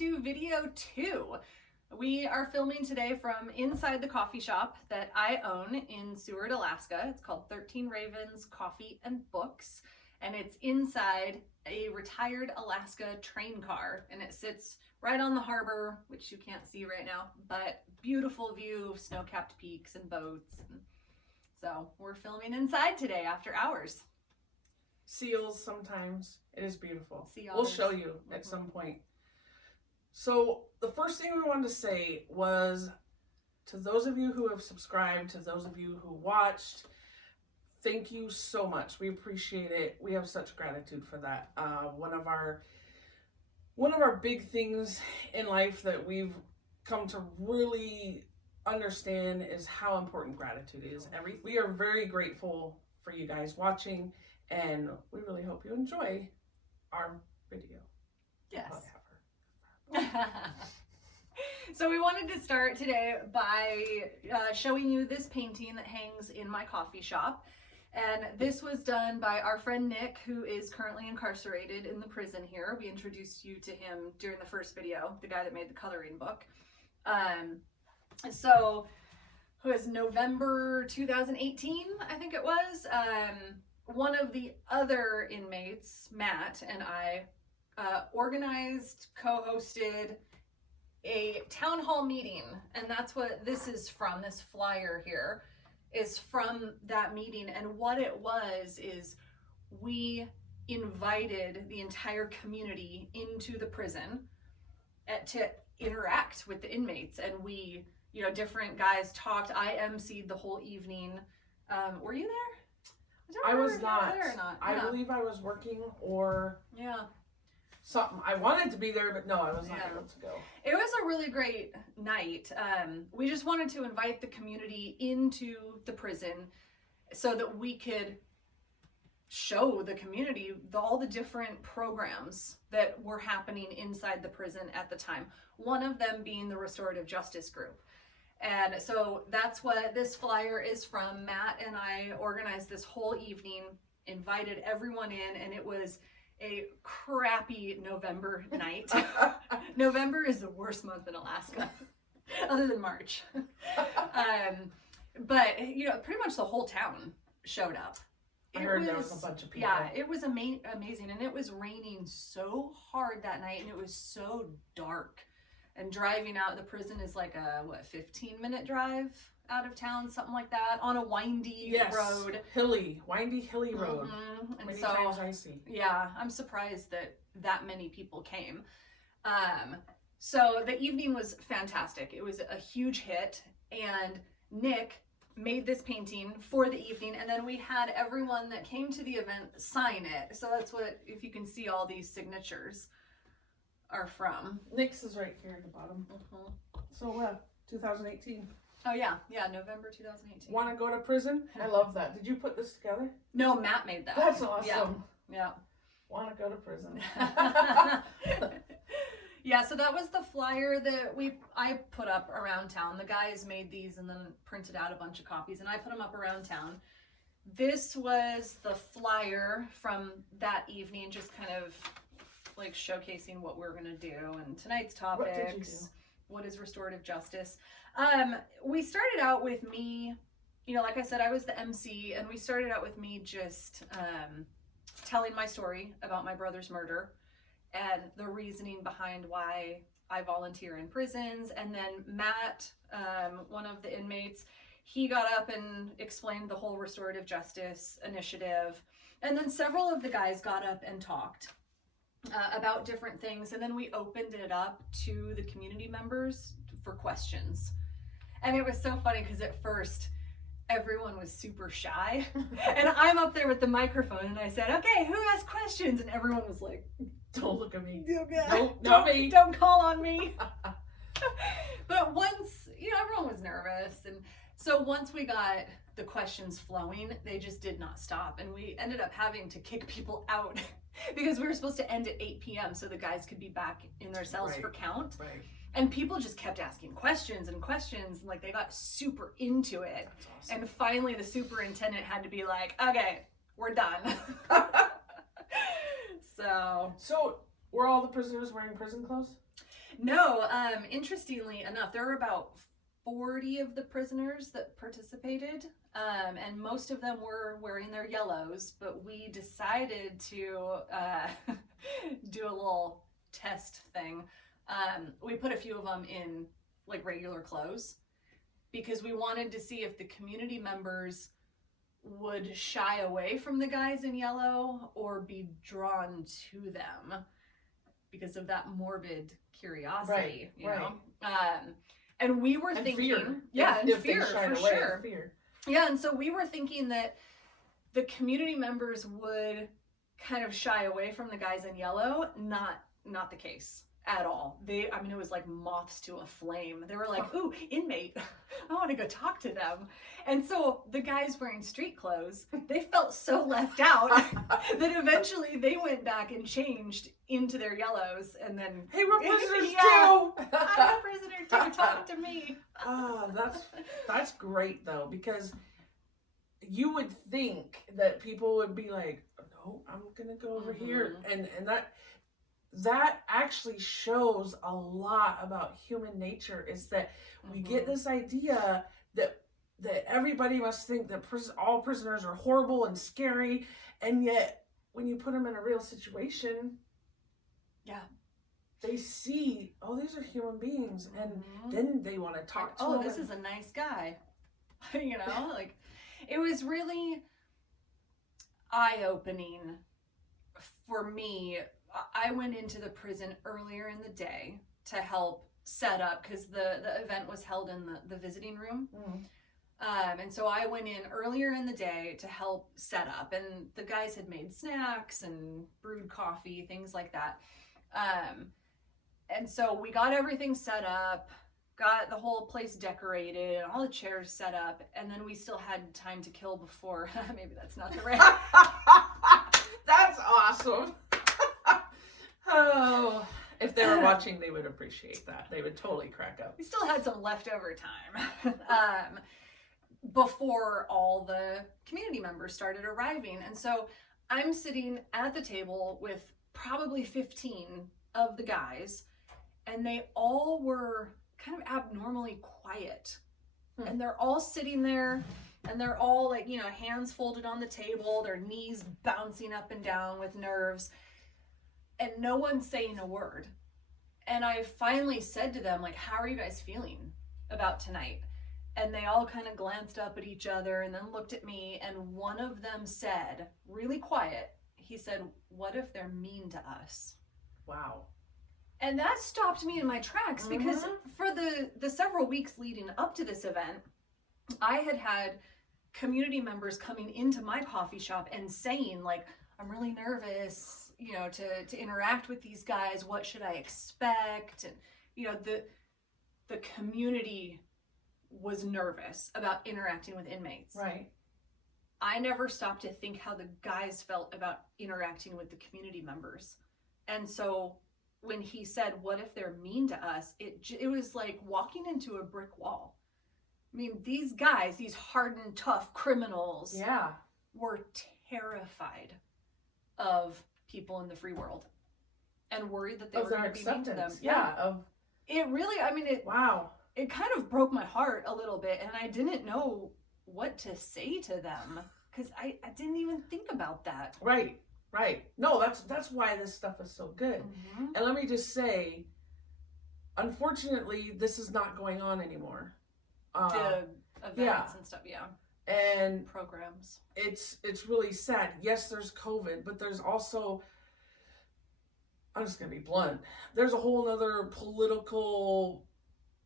to video 2. We are filming today from inside the coffee shop that I own in Seward, Alaska. It's called 13 Ravens Coffee and Books, and it's inside a retired Alaska train car, and it sits right on the harbor, which you can't see right now, but beautiful view of snow-capped peaks and boats. So we're filming inside today after hours. Seals sometimes. It is beautiful. Sea We'll otters. show you at some point. So the first thing we wanted to say was to those of you who have subscribed, to those of you who watched, thank you so much. We appreciate it. We have such gratitude for that. One of our big things in life that we've come to really understand is how important gratitude is. We are very grateful for you guys watching, and we really hope you enjoy our video. Yes. So we wanted to start today by showing you this painting that hangs in my coffee shop. And this was done by our friend Nick, who is currently incarcerated in the prison here. We introduced you to him during the first video, the guy that made the coloring book. So it was November 2018, I think it was. One of the other inmates, Matt, and I organized, co-hosted a town hall meeting, and that's what this is from. This flyer here is from that meeting, and what it was is we invited the entire community into the prison to interact with the inmates, and we, different guys talked. I emceed the whole evening. Were you there? I was not. There or not. I Yeah. believe I was working or Yeah. something. I wanted to be there, but no, I was not able to go. It was a really great night. We just wanted to invite the community into the prison so that we could show the community all the different programs that were happening inside the prison at the time. One of them being the restorative justice group. And so that's what this flyer is from. Matt and I organized this whole evening, invited everyone in, and it was a crappy November night. November is the worst month in Alaska, other than March. But, pretty much the whole town showed up. I heard there was a bunch of people. Yeah, it was amazing. And it was raining so hard that night, and it was so dark. And driving out of the prison is like a 15-minute drive out of town, something like that, on a windy road. Windy, hilly road. Mm-hmm. And many so, times icy. Yeah, I'm surprised that many people came. So the evening was fantastic. It was a huge hit, and Nick made this painting for the evening, and then we had everyone that came to the event sign it. So that's what, if you can see, all these signatures are from. Nick's is right here at the bottom. Mm-hmm. So 2018. Oh yeah, November 2018. Want to go to prison? I love that. Did you put this together? No, Matt made that. That's awesome. Yeah. Want to go to prison? Yeah, so that was the flyer that I put up around town. The guys made these and then printed out a bunch of copies, and I put them up around town. This was the flyer from that evening, just kind of like showcasing what we're gonna do and tonight's topics. What did you do? What is restorative justice? We started out with me, like I said, I was the MC, and we started out with me just telling my story about my brother's murder and the reasoning behind why I volunteer in prisons. And then Matt, one of the inmates, he got up and explained the whole restorative justice initiative. And then several of the guys got up and talked about different things, and then we opened it up to the community members for questions. And it was so funny because at first everyone was super shy, and I'm up there with the microphone, and I said, "Okay, who has questions?" And everyone was like, "Don't look at me. Don't call on me." But once, everyone was nervous, and so once we got the questions flowing, they just did not stop, and we ended up having to kick people out because we were supposed to end at 8 p.m. so the guys could be back in their cells for count. Right. And people just kept asking questions, and like they got super into it. That's awesome. And finally the superintendent had to be like, "Okay, we're done." So were all the prisoners wearing prison clothes? No, interestingly enough, there were about 40 of the prisoners that participated, and most of them were wearing their yellows, but we decided to do a little test thing. We put a few of them in like regular clothes because we wanted to see if the community members would shy away from the guys in yellow or be drawn to them because of that morbid curiosity, you know? And we were thinking, fear. yeah, if, and if fear they shine for away, sure. Fear. Yeah, and so we were thinking that the community members would kind of shy away from the guys in yellow. Not the case at all. I mean, it was like moths to a flame. They were like, ooh, inmate, I want to go talk to them. And so the guys wearing street clothes, they felt so left out that eventually they went back and changed into their yellows, and then, hey, we're prisoners yeah, too. I'm a prisoner too, talk to me. That's great though, because you would think that people would be like, no, I'm gonna go over here, and that actually shows a lot about human nature, is that we get this idea that everybody must think that all prisoners are horrible and scary, and yet when you put them in a real situation, yeah, they see, oh, these are human beings, and then they want to talk to them. Oh, them. this is a nice guy. You know, like, it was really eye-opening for me. I went into the prison earlier in the day to help set up, because the event was held in the visiting room. And so I went in earlier in the day to help set up, and the guys had made snacks and brewed coffee, things like that. And so we got everything set up, got the whole place decorated, and all the chairs set up, and then we still had time to kill before, maybe that's not the right. That's awesome. Oh, if they were watching, they would appreciate that. They would totally crack up. We still had some leftover time before all the community members started arriving. And so I'm sitting at the table with probably 15 of the guys, and they all were kind of abnormally quiet. And they're all sitting there, and they're all like, you know, hands folded on the table, their knees bouncing up and down with nerves, and no one's saying a word. And I finally said to them, like, how are you guys feeling about tonight? And they all kind of glanced up at each other and then looked at me, and one of them said, really quiet, he said, what if they're mean to us? Wow. And that stopped me in my tracks, because for the several weeks leading up to this event, I had community members coming into my coffee shop and saying, like, I'm really nervous, you know, to interact with these guys. What should I expect? And, you know, the community was nervous about interacting with inmates. Right. I never stopped to think how the guys felt about interacting with the community members. And so when he said, what if they're mean to us? It was like walking into a brick wall. I mean, these guys, these hardened, tough criminals, were terrified of people in the free world and worried that they were going to be mean to them. It really, I mean, it kind of broke my heart a little bit, and I didn't know what to say to them, because I didn't even think about that. Right. No, that's why this stuff is so good. And let me just say, unfortunately, this is not going on anymore. The events and stuff, and programs. It's really sad. Yes, there's COVID, but there's also, I'm just gonna be blunt, there's a whole other political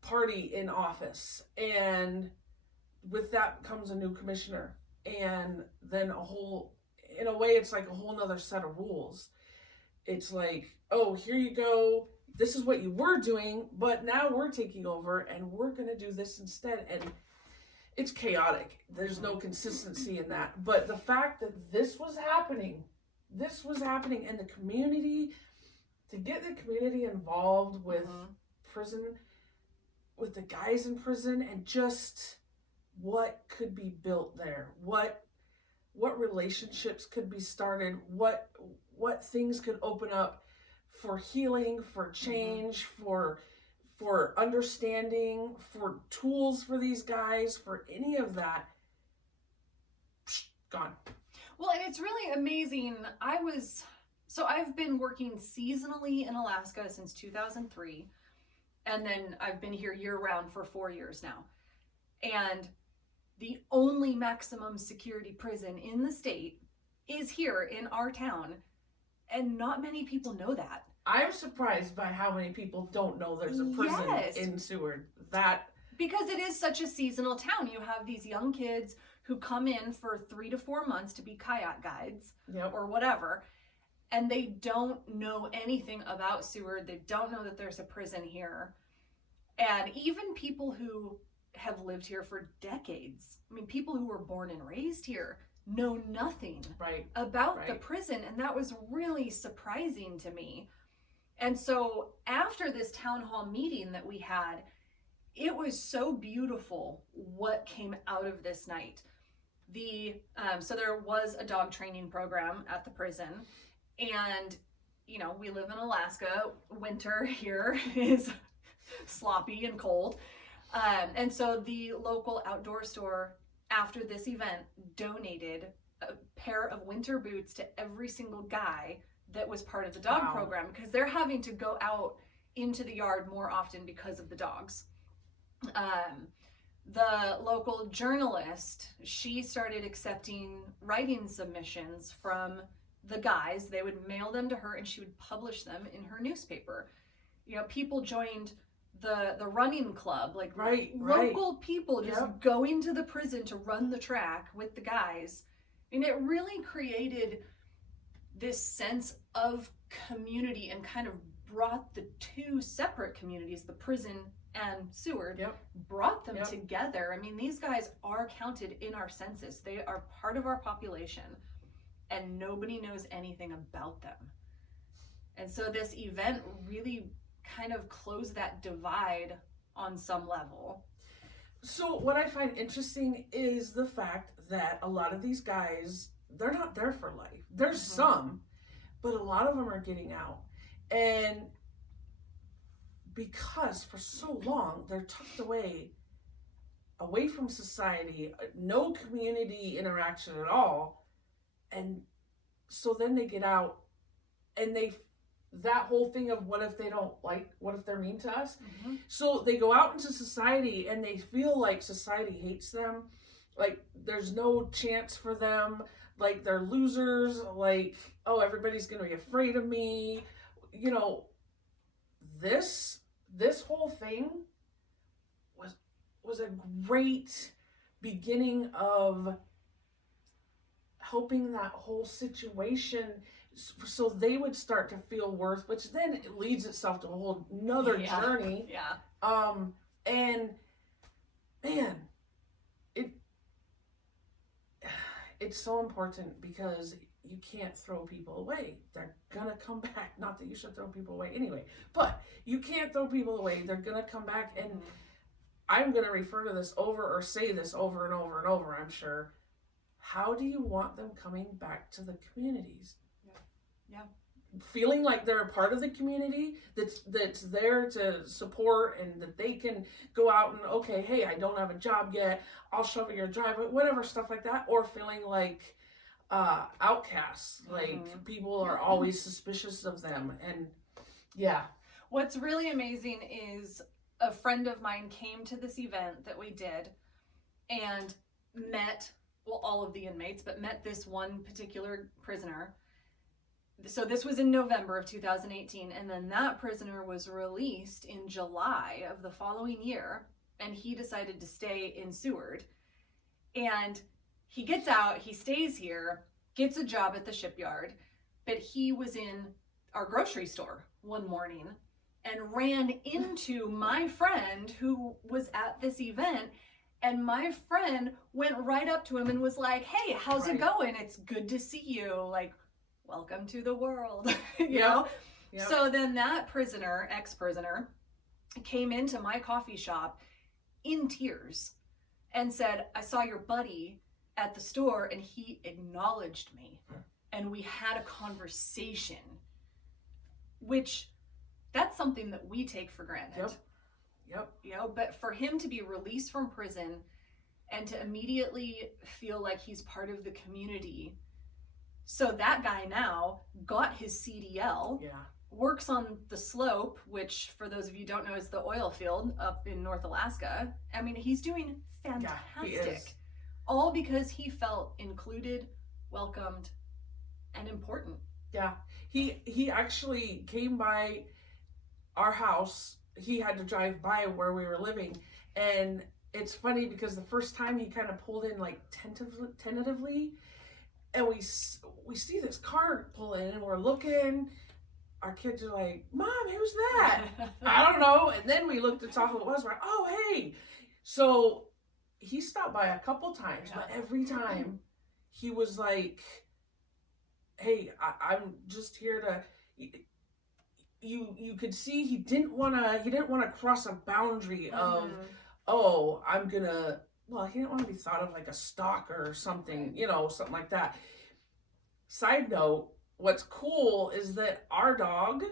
party in office, and with that comes a new commissioner, and then in a way, it's like a whole nother set of rules. It's like, oh, here you go, this is what you were doing, but now we're taking over and we're gonna do this instead. And it's chaotic. There's no consistency in that. But the fact that this was happening in the community, to get the community involved with prison, with the guys in prison, and just what could be built there, what relationships could be started, what things could open up for healing, for change, for understanding, for tools for these guys, for any of that, gone. Well, and it's really amazing. I've been working seasonally in Alaska since 2003, and then I've been here year round for 4 years now. And the only maximum security prison in the state is here in our town, and not many people know that. I'm surprised by how many people don't know there's a prison in Seward. Because it is such a seasonal town. You have these young kids who come in for 3 to 4 months to be kayak guides or whatever, and they don't know anything about Seward. They don't know that there's a prison here. And even people who have lived here for decades, I mean, people who were born and raised here, know nothing about the prison. And that was really surprising to me. And so after this town hall meeting that we had, it was so beautiful what came out of this night. So there was a dog training program at the prison, and you know, we live in Alaska. Winter here is sloppy and cold. And so the local outdoor store, after this event, donated a pair of winter boots to every single guy that was part of the dog program, because they're having to go out into the yard more often because of the dogs. The local journalist, she started accepting writing submissions from the guys. They would mail them to her and she would publish them in her newspaper. You know, people joined the running club, like local people just going to the prison to run the track with the guys. And it really created this sense of community and kind of brought the two separate communities, the prison and Seward, brought them together. I mean, these guys are counted in our census. They are part of our population, and nobody knows anything about them. And so this event really kind of closed that divide on some level. So what I find interesting is the fact that a lot of these guys, they're not there for life. There's some, but a lot of them are getting out. And because for so long they're tucked away from society, no community interaction at all, and so then they get out and that whole thing of what if they're mean to us, so they go out into society and they feel like society hates them, like there's no chance for them, like they're losers, like, oh, everybody's gonna be afraid of me, you know. This whole thing was a great beginning of helping that whole situation, so they would start to feel worth, which then it leads itself to a whole nother journey. And man, it's so important, because you can't throw people away. They're gonna come back. Not that you should throw people away anyway, but you can't throw people away. They're gonna come back, and I'm gonna refer to this or say this over and over and over, I'm sure. How do you want them coming back to the communities? Feeling like they're a part of the community that's there to support, and that they can go out and, okay, hey, I don't have a job yet, I'll shovel your driveway, whatever, stuff like that. Or feeling like outcasts, like people are always suspicious of them. And what's really amazing is a friend of mine came to this event that we did and met, well, all of the inmates, but met this one particular prisoner. So this was in November of 2018, and then that prisoner was released in July of the following year, and he decided to stay in Seward. And he gets out, he stays here, gets a job at the shipyard, but he was in our grocery store one morning and ran into my friend who was at this event, and my friend went right up to him and was like, hey, how's it going? It's good to see you. Like, welcome to the world, you know? So then that prisoner, ex-prisoner, came into my coffee shop in tears and said, I saw your buddy at the store and he acknowledged me and we had a conversation. which that's something that we take for granted. Yep. You know, but for him to be released from prison and to immediately feel like he's part of the community. So that guy now got his CDL, works on the slope, which for those of you who don't know is the oil field up in North Alaska. I mean, he's doing fantastic. Yeah, he is. All because he felt included, welcomed, and important. Yeah. He actually came by our house. He had to drive by where we were living, and it's funny because the first time he kind of pulled in like tentatively, and we see this car pull in, and we're looking. Our kids are like, "Mom, who's that?" I don't know. And then we looked and saw who it was. We're like, "Oh, hey!" So he stopped by a couple times, but every time he was like, "Hey, I'm just here to." You could see he didn't want to cross a boundary of, oh, I'm gonna. Well, he didn't want to be thought of like a stalker or something, you know, something like that. Side note, what's cool is that our dog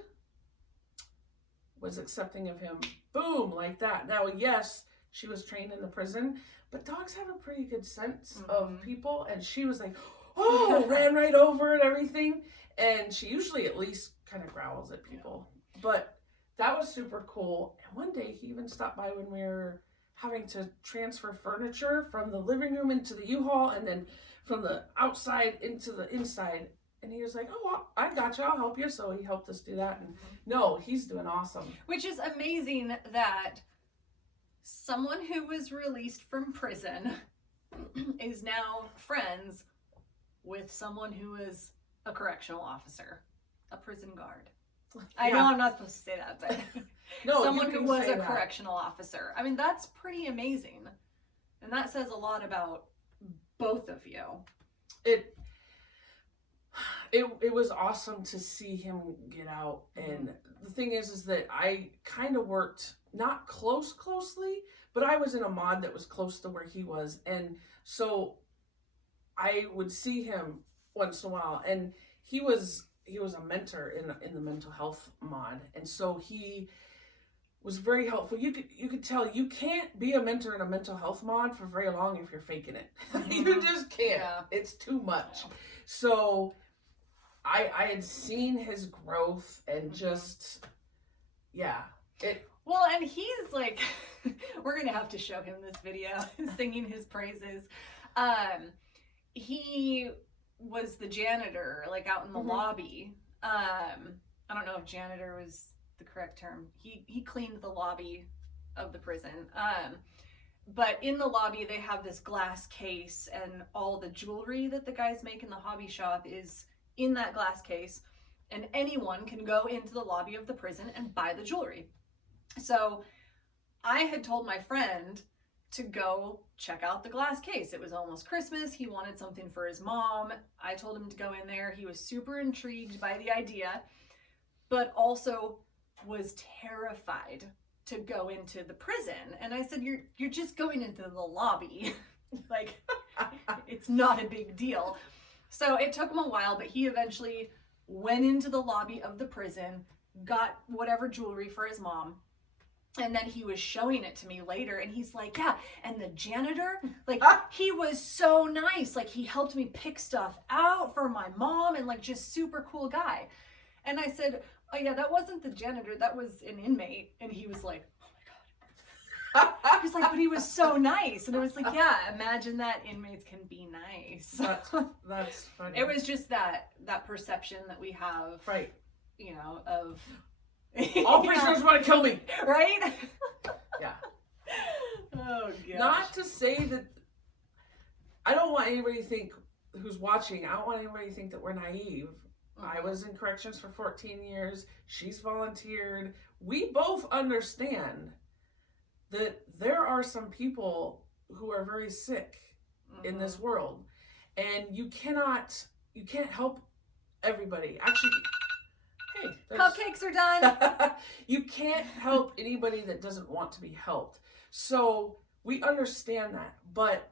was accepting of him. Boom, like that. Now, yes, she was trained in the prison, but dogs have a pretty good sense of people, and she was like, oh, ran right over and everything. And she usually at least kind of growls at people. But that was super cool. And one day he even stopped by when we were having to transfer furniture from the living room into the U-Haul and then from the outside into the inside. And he was like, oh, I got you. I'll help you. So he helped us do that. And no, he's doing awesome. Which is amazing that someone who was released from prison is now friends with someone who is a correctional officer, a prison guard. I know I'm not supposed to say that, but no, someone who was a correctional officer. I mean, that's pretty amazing. And that says a lot about both of you. It was awesome to see him get out. And the thing is that I kind of worked not closely, but I was in a mod that was close to where he was. And so I would see him once in a while, and he was a mentor in the mental health mod, and so he was very helpful. You could tell you can't be a mentor in a mental health mod for very long if you're faking it. You just can't. It's too much. So I had seen his growth and just well, and he's like, we're gonna have to show him this video singing his praises. He was the janitor, like out in the lobby. I don't know if janitor was the correct term. He cleaned the lobby of the prison. But in the lobby, they have this glass case, and all the jewelry that the guys make in the hobby shop is in that glass case, and anyone can go into the lobby of the prison and buy the jewelry. So I had told my friend to go check out the glass case. It was almost Christmas. He wanted something for his mom. I told him to go in there. He was super intrigued by the idea, but also was terrified to go into the prison. And I said, you're just going into the lobby. Like, it's not a big deal. So it took him a while, but he eventually went into the lobby of the prison, got whatever jewelry for his mom. And then he was showing it to me later, and he's like, yeah, and the janitor, like, he was so nice. Like, he helped me pick stuff out for my mom, and like, just super cool guy. And I said, oh yeah, that wasn't the janitor, that was an inmate. And he was like, oh my God. He was like, but he was so nice. And I was like, yeah, imagine that inmates can be nice. That's funny. It was just that perception that we have, right? You know, of all prisoners want to kill me, right? Yeah. Oh God. Not to say that I don't want anybody to think who's watching. I don't want anybody to think that we're naive. I was in corrections for 14 years. She's volunteered. We both understand that there are some people who are very sick in this world, and you can't help everybody. Actually, hey, cupcakes are done. You can't help anybody that doesn't want to be helped. So we understand that, but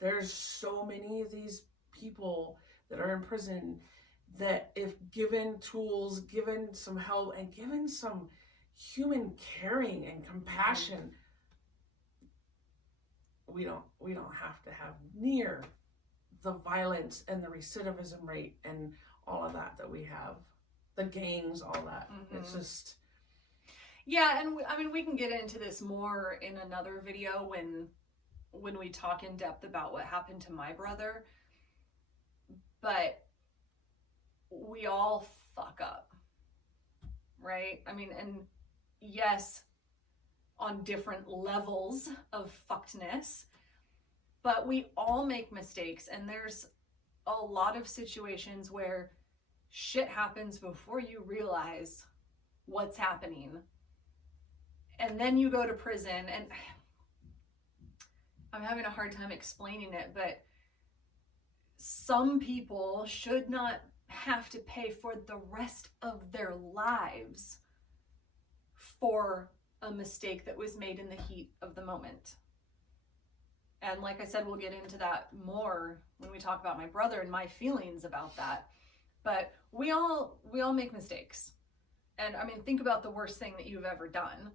there's so many of these people that are in prison that if given tools, given some help, and given some human caring and compassion, we don't have to have near the violence and the recidivism rate and all of that we have, the gangs, all that. It's just, yeah. And I mean, we can get into this more in another video when we talk in depth about what happened to my brother, but we all fuck up, right? I mean, and yes, on different levels of fuckedness, but we all make mistakes, and there's a lot of situations where shit happens before you realize what's happening, and then you go to prison. And I'm having a hard time explaining it, but some people should not have to pay for the rest of their lives for a mistake that was made in the heat of the moment. And like I said, we'll get into that more when we talk about my brother and my feelings about that. But we all make mistakes. And I mean, think about the worst thing that you've ever done.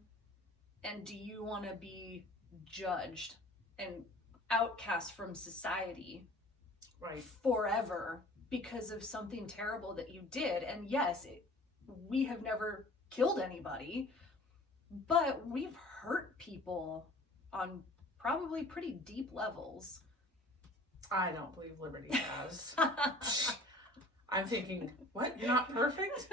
And do you want to be judged and outcast from society right, forever because of something terrible that you did? And yes, we have never killed anybody, but we've hurt people on probably pretty deep levels. I don't believe Liberty has. I'm thinking, what? You're not perfect?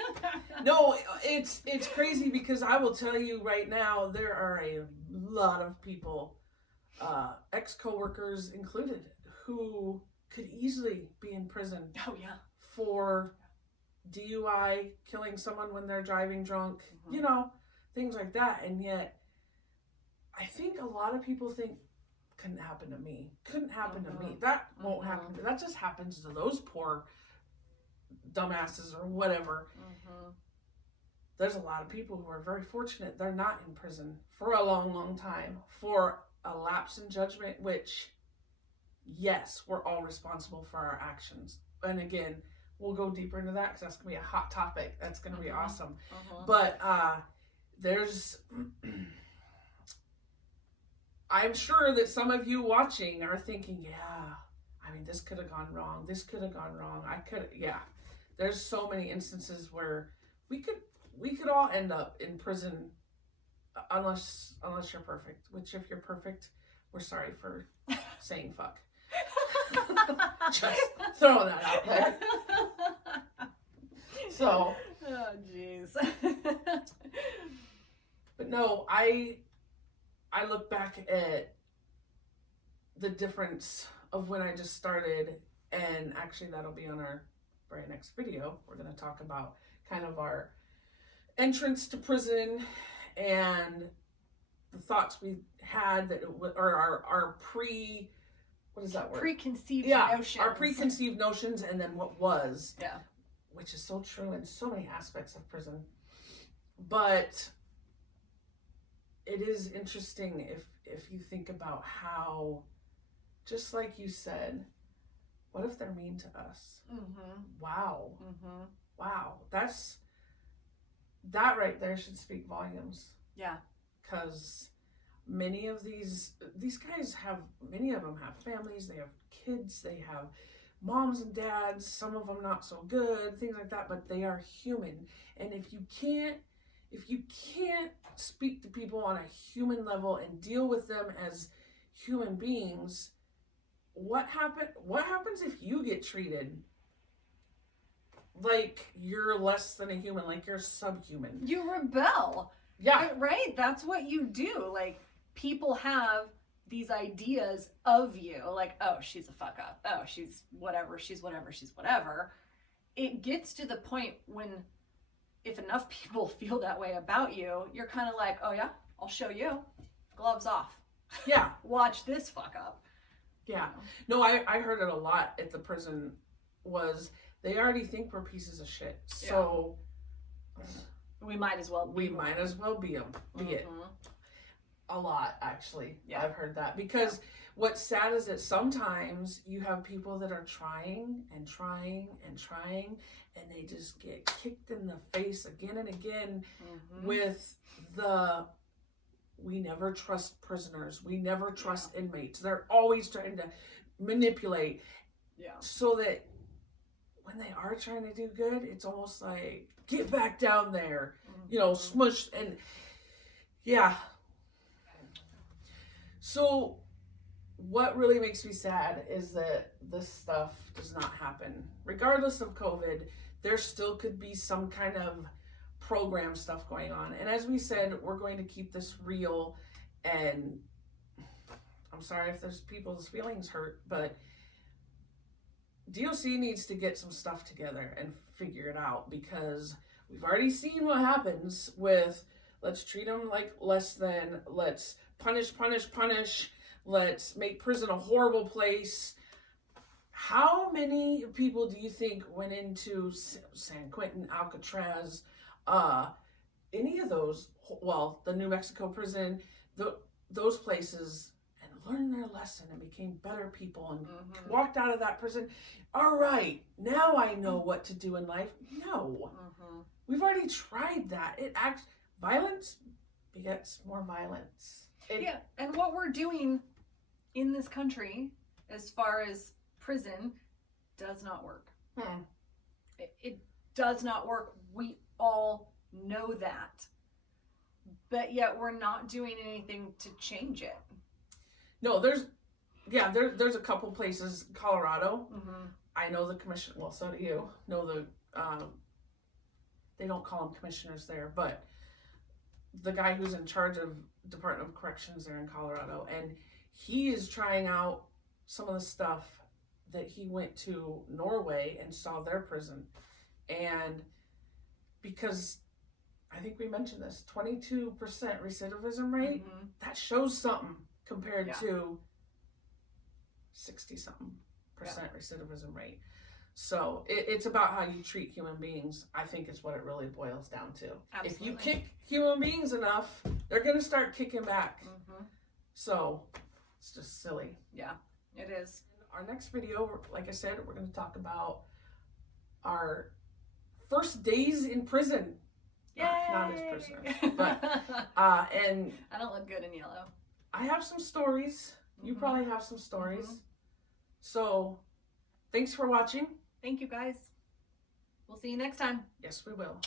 No, it's crazy, because I will tell you right now, there are a lot of people, ex-coworkers included, who could easily be in prison. Oh yeah. For DUI, killing someone when they're driving drunk, things like that. And yet, I think a lot of people think, couldn't happen to me. Couldn't happen to me. That won't happen. That just happens to those poor dumbasses or whatever. There's a lot of people who are very fortunate they're not in prison for a long, long time for a lapse in judgment, which, yes, we're all responsible for our actions. And again, we'll go deeper into that because that's going to be a hot topic. That's going to be awesome. But there's... I'm sure that some of you watching are thinking, yeah, I mean, this could have gone wrong. This could have gone wrong. Yeah. There's so many instances where we could all end up in prison unless you're perfect, which if you're perfect, we're sorry for saying fuck. Just throwing that out there. So. Oh, jeez. But no, I look back at the difference of when I just started, and actually that'll be on our very next video. We're going to talk about kind of our entrance to prison and the thoughts we had that or our what is that word? Preconceived notions. Our preconceived notions, and then what was. Yeah. Which is so true in so many aspects of prison. But it is interesting if you think about how, just like you said, what if they're mean to us? Wow. Wow. That right there should speak volumes. Yeah. Because many of these guys many of them have families, they have kids, they have moms and dads, some of them not so good, things like that, but they are human. And if you can't speak to people on a human level and deal with them as human beings, what happens if you get treated like you're less than a human, like you're subhuman? You rebel. Yeah. Right? That's what you do. Like, people have these ideas of you, like, oh, she's a fuck up. Oh, she's whatever. It gets to the point when, if enough people feel that way about you, you're kind of like, oh yeah, I'll show you. Gloves off. Yeah. Watch this fuck up. Yeah. No, I heard it a lot at the prison, was they already think we're pieces of shit. So we might as well be them. Be it. A lot, actually. Yeah. I've heard that. Because what's sad is that sometimes you have people that are trying and trying and trying, and they just get kicked in the face again and again with the, we never trust prisoners. We never trust inmates. They're always trying to manipulate. Yeah. So that when they are trying to do good, it's almost like, get back down there. You know, smush. And yeah. So what really makes me sad is that this stuff does not happen. Regardless of COVID, there still could be some kind of program stuff going on. And as we said, we're going to keep this real. And I'm sorry if there's people's feelings hurt, but DOC needs to get some stuff together and figure it out, because we've already seen what happens with, let's treat them like less than, let's punish, let's make prison a horrible place. How many people do you think went into San Quentin, Alcatraz, any of those, well, the New Mexico prison, those places, and learned their lesson and became better people and walked out of that prison? All right, now I know what to do in life. No, we've already tried that. Violence begets more violence. Yeah, and what we're doing in this country as far as prison does not work. It does not work. We all know that. But yet we're not doing anything to change it. No, there's a couple places. Colorado, I know the commission, well, so do you, know the, they don't call them commissioners there, but the guy who's in charge of Department of Corrections there in Colorado, and he is trying out some of the stuff that he went to Norway and saw their prison. And because I think we mentioned this, 22% recidivism rate, that shows something compared to 60-something percent recidivism rate. So it's about how you treat human beings. I think is what it really boils down to. Absolutely. If you kick human beings enough, they're going to start kicking back. So it's just silly. Yeah, it is. Our next video, like I said, we're going to talk about our first days in prison. Not as prisoners, but and I don't look good in yellow. I have some stories. You probably have some stories. So thanks for watching. Thank you, guys. We'll see you next time. Yes, we will.